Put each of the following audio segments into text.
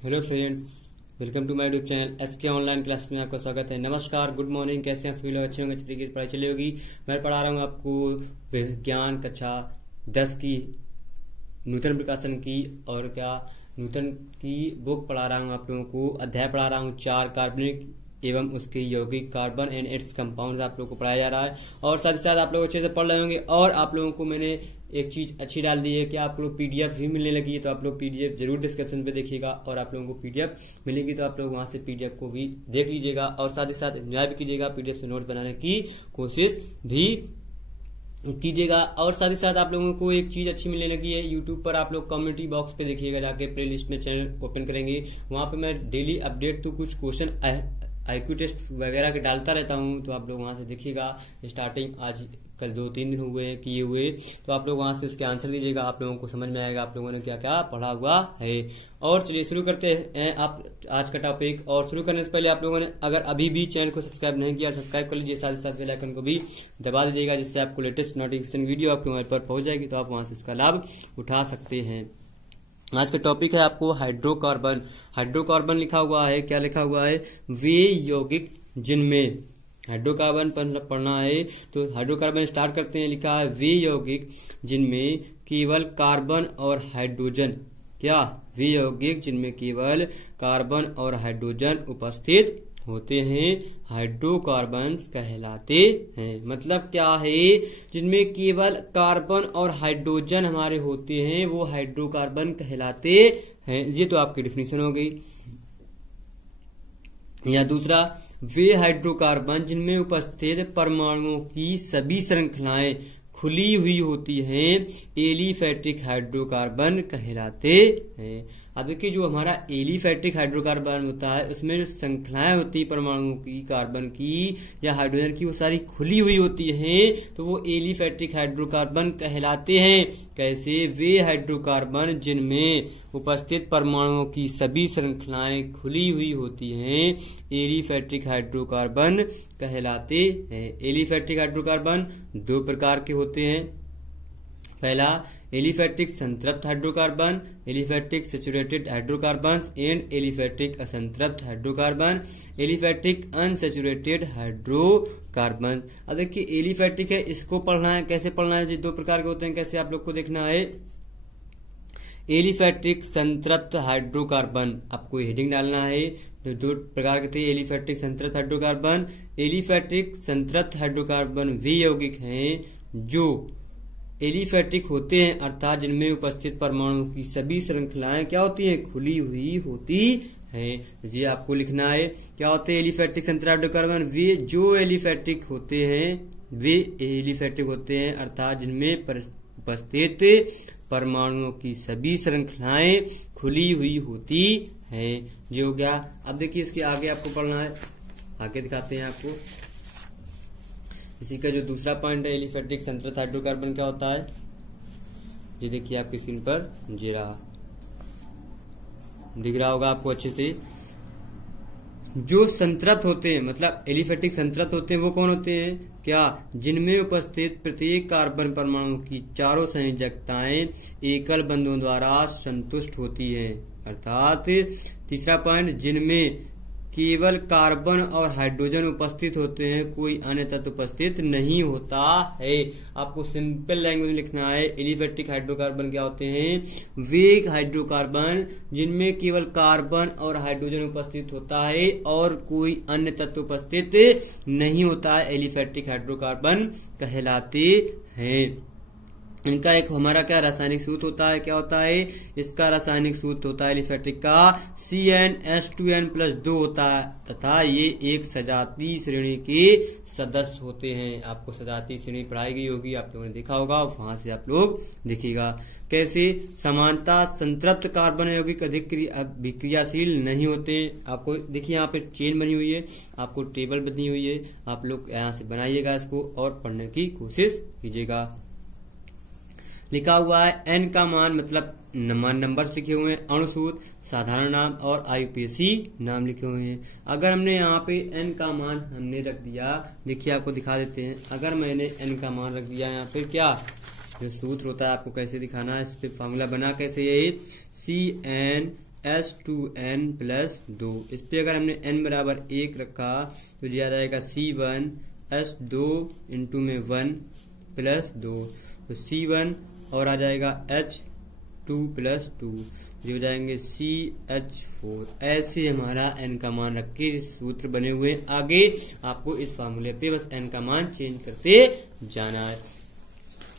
Hello friends, welcome to my YouTube channel SK online class में आपका स्वागत है। नमस्कार, गुड मॉर्निंग। कैसे हैं सभी लोग? अच्छे होंगे, अच्छी तरीके से पढ़ाई चली होगी। मैं पढ़ा रहा हूँ आपको विज्ञान कक्षा 10 की नूतन प्रकाशन की और क्या नूतन की बुक पढ़ा रहा हूँ। आप लोगों को अध्याय पढ़ा रहा हूँ 4 कार्बनिक एवं उसके यौगिक कार्बन एंड इट्स कंपाउंड्स आप लोगों को पढ़ाया जा रहा है और साथ ही साथ आप लोग अच्छे से पढ़ रहे होंगे। और आप लोगों को मैंने एक चीज अच्छी डाल दी है कि आप लोग पीडीएफ भी मिलने लगी है, तो आप लोग पीडीएफ जरूर डिस्क्रिप्शन पे देखिएगा और आप लोगों को पीडीएफ मिलेगी तो आप लोग वहां से पीडीएफ को भी देख लीजिएगा और साथ ही साथ एंजॉय भी कीजिएगा। पीडीएफ से नोट बनाने की कोशिश भी कीजिएगा और साथ ही साथ आप लोगों को एक चीज अच्छी मिलने लगी है। यूट्यूब पर आप लोग कम्युनिटी बॉक्स पे देखिएगा, जाके प्ले लिस्ट में चैनल ओपन करेंगे, वहां पे मैं डेली अपडेट तो कुछ क्वेश्चन आईक्यू टेस्ट वगैरह के डालता रहता हूं, तो आप लोग वहां से देखिएगा। स्टार्टिंग आज कल 2-3 दिन हुए हैं किए हुए, तो आप लोग वहां से उसके आंसर दीजिएगा। आप लोगों को समझ में आएगा आप लोगों ने क्या क्या पढ़ा हुआ है। और चलिए शुरू करते हैं आप आज का टॉपिक। और शुरू करने से पहले आप लोगों ने अगर अभी भी चैनल को सब्सक्राइब नहीं किया, सब्सक्राइब कर लीजिए, साथ ही साथ बेल आइकन को भी दबा दीजिएगा, जिससे आपको लेटेस्ट नोटिफिकेशन वीडियो आपके मोबाइल पर पहुंच जाएगी, तो आप वहां से इसका लाभ उठा सकते हैं। आज का टॉपिक है आपको हाइड्रोकार्बन। हाइड्रोकार्बन लिखा हुआ है, क्या लिखा हुआ है? वे यौगिक जिनमें हाइड्रोकार्बन पढ़ना है, तो हाइड्रोकार्बन स्टार्ट करते हैं। लिखा है वे यौगिक जिनमें केवल कार्बन और हाइड्रोजन, क्या वे यौगिक जिनमें केवल कार्बन और हाइड्रोजन उपस्थित होते हैं हाइड्रोकार्बन्स कहलाते हैं। मतलब क्या है? जिनमें केवल कार्बन और हाइड्रोजन हमारे होते हैं वो हाइड्रोकार्बन कहलाते हैं। ये तो आपकी डिफिनीशन हो गई। या दूसरा, वे हाइड्रोकार्बन जिनमें उपस्थित परमाणुओं की सभी श्रृंखलाएं खुली हुई होती हैं एलिफैटिक हाइड्रोकार्बन कहलाते हैं। अब देखिए, जो हमारा एलिफैटिक हाइड्रोकार्बन होता है उसमें जो श्रृंखलाएं होती है परमाणुओं की, कार्बन की या हाइड्रोजन की, वो सारी खुली हुई होती हैं, तो वो एलिफैटिक हाइड्रोकार्बन कहलाते हैं। कैसे? वे हाइड्रोकार्बन जिनमें उपस्थित परमाणुओं की सभी श्रृंखलाएं खुली हुई होती हैं एलिफैटिक हाइड्रोकार्बन कहलाते हैं। एलिफैटिक हाइड्रोकार्बन 2 प्रकार के होते हैं। पहला, एलिफैटिक संतृप्त hydrocarbon, aliphatic saturated hydrocarbon and aliphatic असंतृप्त हाइड्रोकार्बन, एलिफैटिक अनसैचुरेटेड हाइड्रोकार्बन। अब देखिए, एलिफैटिक है, इसको पढ़ना है। कैसे पढ़ना है? 2 प्रकार के होते हैं, कैसे आप लोग को देखना है। एलिफैटिक संतृप्त हाइड्रोकार्बन, आपको हेडिंग डालना है। 2 प्रकार के थे एलिफैटिक संतृप्त हाइड्रोकार्बन। एलिफैटिक संतृप्त हाइड्रोकार्बन वे यौगिक हैं जो एलिफैटिक होते हैं, अर्थात जिनमें उपस्थित परमाणुओं की सभी श्रृंखलाएं क्या होती हैं? खुली हुई होती हैं। ये आपको लिखना है। क्या होते हैं एलिफैटिक संतृप्त हाइड्रोकार्बन? वे जो एलिफैटिक होते हैं, वे एलिफैटिक होते हैं अर्थात जिनमें उपस्थित परमाणुओं की सभी श्रृंखलाएं खुली हुई होती हैं। जो हो गया। अब देखिए, इसके आगे आपको पढ़ना है, आगे दिखाते हैं आपको। इसी का जो दूसरा पॉइंट है एलिफैटिक संतृप्त हाइड्रोकार्बन क्या होता है, ये देखिए आपकी स्क्रीन पर दिख रहा होगा आपको अच्छे से। जो संतृप्त होते हैं, मतलब एलिफैटिक संतृप्त होते हैं, वो कौन होते हैं? क्या? जिनमें उपस्थित प्रत्येक कार्बन परमाणु की चारों संयोजकताएं एकल बंधों द्वारा संतुष्ट होती हैं। अर्थात तीसरा पॉइंट, जिनमें केवल कार्बन और हाइड्रोजन उपस्थित होते हैं, कोई अन्य तत्व उपस्थित नहीं होता है। आपको सिंपल लैंग्वेज में लिखना है। एलिफैटिक हाइड्रोकार्बन क्या होते हैं? वे हाइड्रोकार्बन जिनमें केवल कार्बन और हाइड्रोजन उपस्थित होता है और कोई अन्य तत्व उपस्थित नहीं होता है, एलिफैटिक हाइड्रोकार्बन कहलाते हैं। इनका एक हमारा क्या रासायनिक सूत्र होता है? क्या होता है इसका रासायनिक सूत्र? होता है एलिफैटिक का CnH2n+2 होता है तथा ये एक सजातीय श्रेणी के सदस्य होते हैं। आपको सजातीय श्रेणी पढ़ाई गई होगी, आप लोगों ने देखा होगा, वहां से आप लोग देखिएगा। कैसे? समानता संतृप्त कार्बन यौगिक अधिक अभिक्रियाशील नहीं होते। आपको देखिए यहाँ पे चेन बनी हुई है, आपको टेबल बनी हुई है, आप लोग यहाँ से बनाइएगा इसको और पढ़ने की कोशिश कीजिएगा। लिखा हुआ है एन का मान, मतलब नंबर्स लिखे हुए हैं, अणुसूत्र, साधारण नाम और IUPAC नाम लिखे हुए हैं। अगर हमने यहाँ पे एन का मान हमने रख दिया, देखिए आपको दिखा देते हैं। अगर मैंने एन का मान रख दिया यहाँ पे, क्या जो सूत्र होता है आपको कैसे दिखाना है, इस पे फॉर्मूला बना कैसे, यही CN H2N+2। इस पे अगर हमने n बराबर 1 रखा तो ये आ जाएगा C1H2 इंटू में 1+2, तो C1 और आ जाएगा H2+2, ये हो जाएंगे CH4। ऐसे हमारा n का मान रख के सूत्र बने हुए। आगे आपको इस फार्मूले पे बस n का मान चेंज करते जाना है।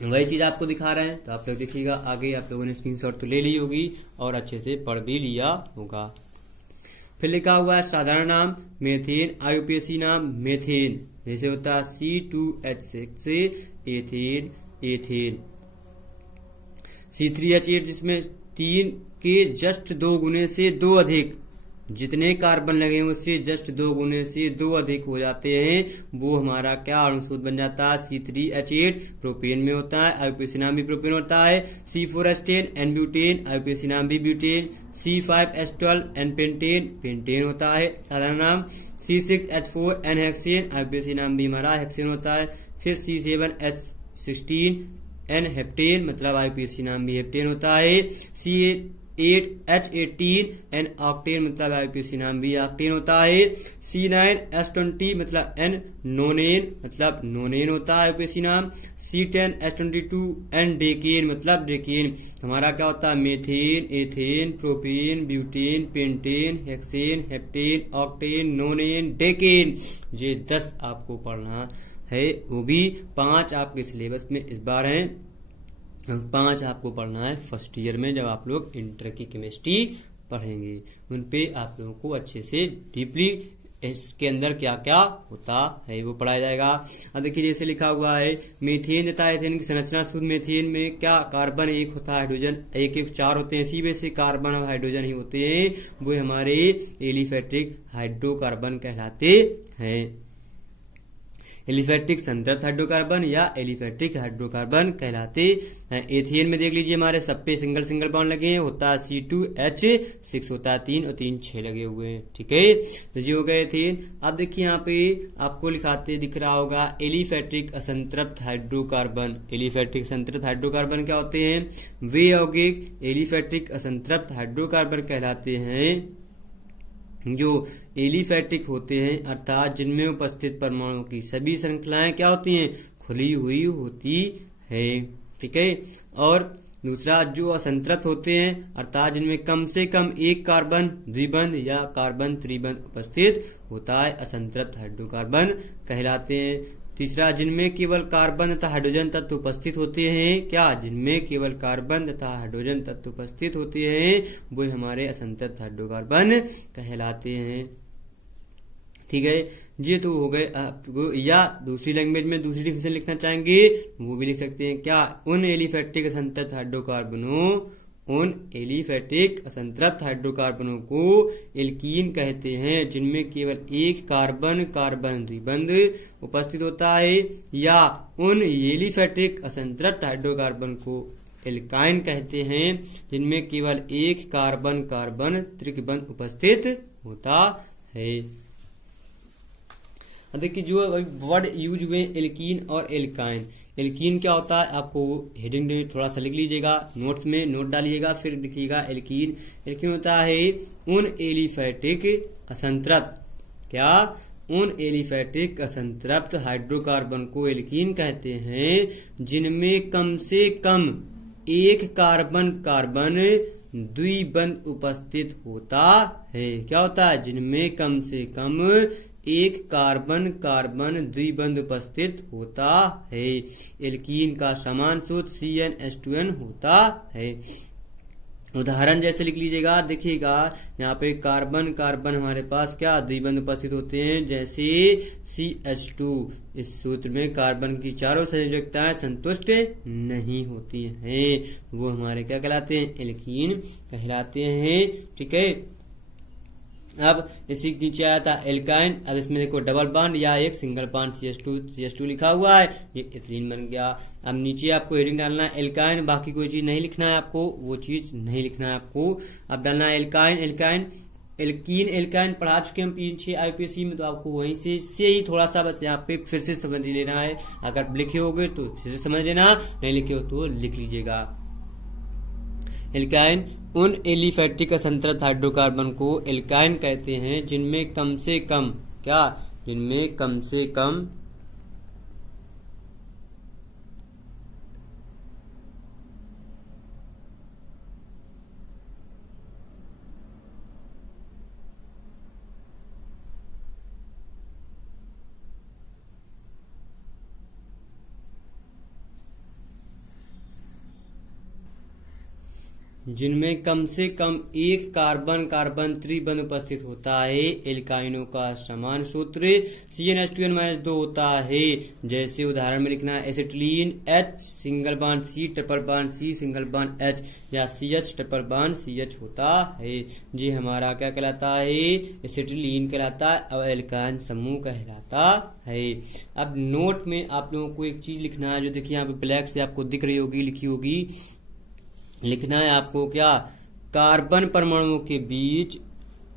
वही चीज आपको दिखा रहे हैं, तो आप लोग देखिएगा। आगे आप लोगों ने स्क्रीनशॉट तो ले ली होगी और अच्छे से पढ़ भी लिया होगा। फिर लिखा हुआ है साधारण नाम मेथेन, आईयूपीएसी नाम मेथेन, जैसे होता है C2H6 एथेन एथेन। C3H8 जिसमें 3 के जस्ट 2 गुने से 2 अधिक, जितने कार्बन लगे हैं उससे जस्ट 2 गुने से 2 अधिक हो जाते हैं, वो हमारा क्या अणु सूत्र बन जाता है C3H8। प्रोपेन में होता है, आईयूपीएसी नाम भी प्रोपेन होता है। C4H10 एन ब्यूटेन, आईयूपीएसी नाम भी butane. C5H12 N pentane, pentane होता है साधारण नाम। C6H4 एन हेक्सेन, आईयूपीएसी नाम भी हमारा हेक्सेन होता है। फिर C7H16 एन हेप्टेन, मतलब आईयूपीएसी नाम भी हेप्टेन होता है। C8H18 एन ऑक्टेन, मतलब आईयूपीएसी नाम भी ऑक्टेन होता है। C9H20 मतलब एन नोनेन, मतलब नोनेन होता है आईयूपीएसी नाम। C10H22 एन डेकेन, मतलब डेकेन। हमारा क्या होता है methane, ethane, propane, butane, pentane, hexane, heptane, octane, नोनेन, decane. ये 10 आपको पढ़ना है, वो भी 5 आपके सिलेबस में इस बार हैं। 5 आपको पढ़ना है फर्स्ट ईयर में, जब आप लोग इंटर की केमिस्ट्री पढ़ेंगे। उन पे आप लोगों को अच्छे से डीपली इसके अंदर क्या क्या होता है वो पढ़ाया जाएगा। अब देखिए जैसे लिखा हुआ है मीथेन तथा एथेन की संरचना शुद्ध। मीथेन में क्या कार्बन एक होता है, हाइड्रोजन एक 4 होते हैं। इसी वजह से कार्बन और हाइड्रोजन ही होते हैं, वो हमारे एलिफैटिक हाइड्रोकार्बन कहलाते हैं। एलिफैटिक संतृप्त हाइड्रोकार्बन या एलिफैटिक हाइड्रोकार्बन कहलाते हैं। एथेन में देख लीजिए हमारे सब पे सिंगल सिंगल बॉन्ड लगे हैं, होता है C2H6 होता है 3 और 3 6 लगे हुए हैं, ठीक है। तो ये हो गए एथेन। अब देखिए यहाँ पे आपको लिखाते दिख रहा होगा एलिफैटिक असंतृप्त हाइड्रोकार्बन। एलिफैटिक संतृप्त हाइड्रोकार्बन क्या होते हैं, वे यौगिक एलिफैटिक असंतृप्त हाइड्रोकार्बन कहलाते हैं जो एलिफैटिक होते हैं, अर्थात जिनमें उपस्थित परमाणुओं की सभी श्रृंखलाएं क्या होती हैं, खुली हुई होती है, ठीक है। और दूसरा जो असंतृप्त होते हैं, अर्थात जिनमें कम से कम एक कार्बन द्विबंध या कार्बन त्रिबंध उपस्थित होता है, असंतृप्त हाइड्रोकार्बन कहलाते हैं। तीसरा जिनमें केवल कार्बन तथा हाइड्रोजन तत्व उपस्थित होते हैं, क्या, जिनमें केवल कार्बन तथा हाइड्रोजन तत्व उपस्थित होते हैं, वो हमारे असंतृप्त हाइड्रोकार्बन कहलाते हैं, ठीक है। ये तो हो गए आपको, या दूसरी लैंग्वेज में दूसरी डिफिनेशन लिखना चाहेंगे वो भी लिख सकते हैं, क्या, उन एलिफैटिक असंतृप्त हाइड्रोकार्बनों, उन एलिफैटिक असंतृप्त हाइड्रोकार्बनों को एल्कीन कहते हैं जिनमें केवल एक कार्बन कार्बन द्विबंध उपस्थित होता है, या उन एलिफैटिक असंतृप्त हाइड्रोकार्बन को एल्काइन कहते हैं जिनमें केवल एक कार्बन कार्बन त्रिबंध उपस्थित होता है। देखिए जो वर्ड यूज हुए एल्कीन और एल्काइन। एल्कीन क्या होता है आपको हेडिंग में थोड़ा सा लिख लीजिएगा, नोट्स में नोट डालिएगा, फिर लिखिएगा एल्कीन। एल्कीन होता है उन एलिफैटिक असंतृप्त, क्या, उन एलिफैटिक असंतृप्त हाइड्रोकार्बन को एल्कीन कहते हैं जिनमें कम से कम एक कार्बन कार्बन द्विबंध उपस्थित होता है। क्या होता है, जिनमें कम से कम एक कार्बन कार्बन द्विबंध उपस्थित होता है। एल्कीन का समान सूत्र CnH2n होता है। उदाहरण जैसे लिख लीजिएगा, देखिएगा यहाँ पे कार्बन कार्बन हमारे पास क्या द्विबंध उपस्थित होते हैं, जैसे CH2। इस सूत्र में कार्बन की चारों संयोजकताएं संतुष्ट नहीं होती हैं, वो हमारे क्या कहलाते हैं, एल्कीन कहलाते हैं, ठीक है। अब इसी के नीचे आया था एल्काइन। अब इसमें देखो डबल बॉन्ड या एक सिंगल बॉन्ड CH2 लिखा हुआ है, ये एथिलीन बन गया। अब नीचे आपको हेडिंग डालना है एल्काइन, बाकी कोई चीज नहीं लिखना है आपको, वो चीज नहीं लिखना है आपको। अब डालना है एल्काइन एल्काइन एल्कीन एल्काइन पढ़ा चुके हम पीछे आईपीएससी में, तो आपको वहीं से ही थोड़ा सा बस यहाँ पे फिर से समझ लेना है। अगर लिखे होगे तो फिर से समझ लेना, नहीं लिखे हो तो लिख लीजिएगा। एल्काइन उन एलिफैटिक असंतृप्त हाइड्रोकार्बन को एल्काइन कहते हैं जिनमें कम से कम क्या, जिनमें कम से कम जिनमें कम से कम एक कार्बन कार्बन त्रिबंध उपस्थित होता है। एल्काइनों का समान सूत्र CnH2n-2 होता है। जैसे उदाहरण में लिखना है acetylene H single bond C triple bond C single bond H या CH ट्रिपल बॉन्ड CH होता है। जी हमारा क्या कहलाता है, एसिटिलीन कहलाता है और एल्काइन समूह कहलाता है। अब नोट में आप लोगों को एक चीज लिखना है, जो देखिए यहाँ पे ब्लैक से आपको दिख रही होगी, लिखी होगी। लिखना है आपको क्या, कार्बन परमाणुओं के बीच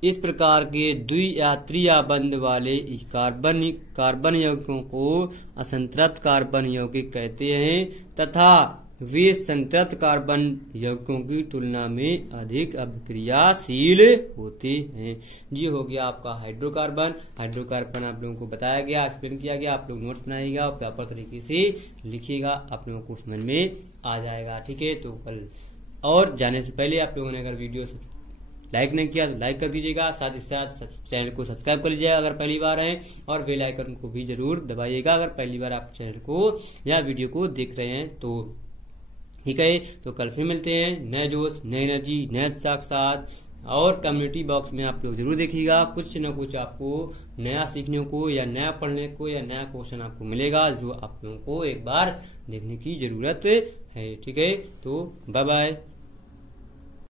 इस प्रकार के द्वि या त्रिया बंध वाले कार्बन यौगिकों को असंतृप्त कार्बन यौगिक कहते हैं तथा वे संतृप्त कार्बन यौगिकों की तुलना में अधिक अभिक्रियाशील होते हैं। जी हो गया आपका हाइड्रोकार्बन। हाइड्रोकार्बन आप लोगों को बताया गया, एक्सप्लेन किया गया। आप लोग नोट्स बनाइएगा और प्रॉपर तरीके से लिखिएगा, आप लोगों को समझ में आ जाएगा। ठीक है, तो कल और जाने से पहले आप लोगों ने अगर वीडियो लाइक नहीं किया तो लाइक कर दीजिएगा, साथ ही साथ चैनल को सब्सक्राइब कर लीजिएगा अगर पहली बार है, और बेल आइकन को भी जरूर दबाइएगा अगर पहली बार आप चैनल को या वीडियो को देख रहे हैं तो। ठीक है, तो कल फिर मिलते हैं नए जोश, नई एनर्जी, नए उत्साह के साथ। और कम्युनिटी बॉक्स में आप लोग जरूर देखिएगा, कुछ न कुछ आपको नया सीखने को या नया पढ़ने को या नया क्वेश्चन आपको मिलेगा, जो आप लोगों को एक बार देखने की जरूरत है। ठीक है, तो बाय बाय।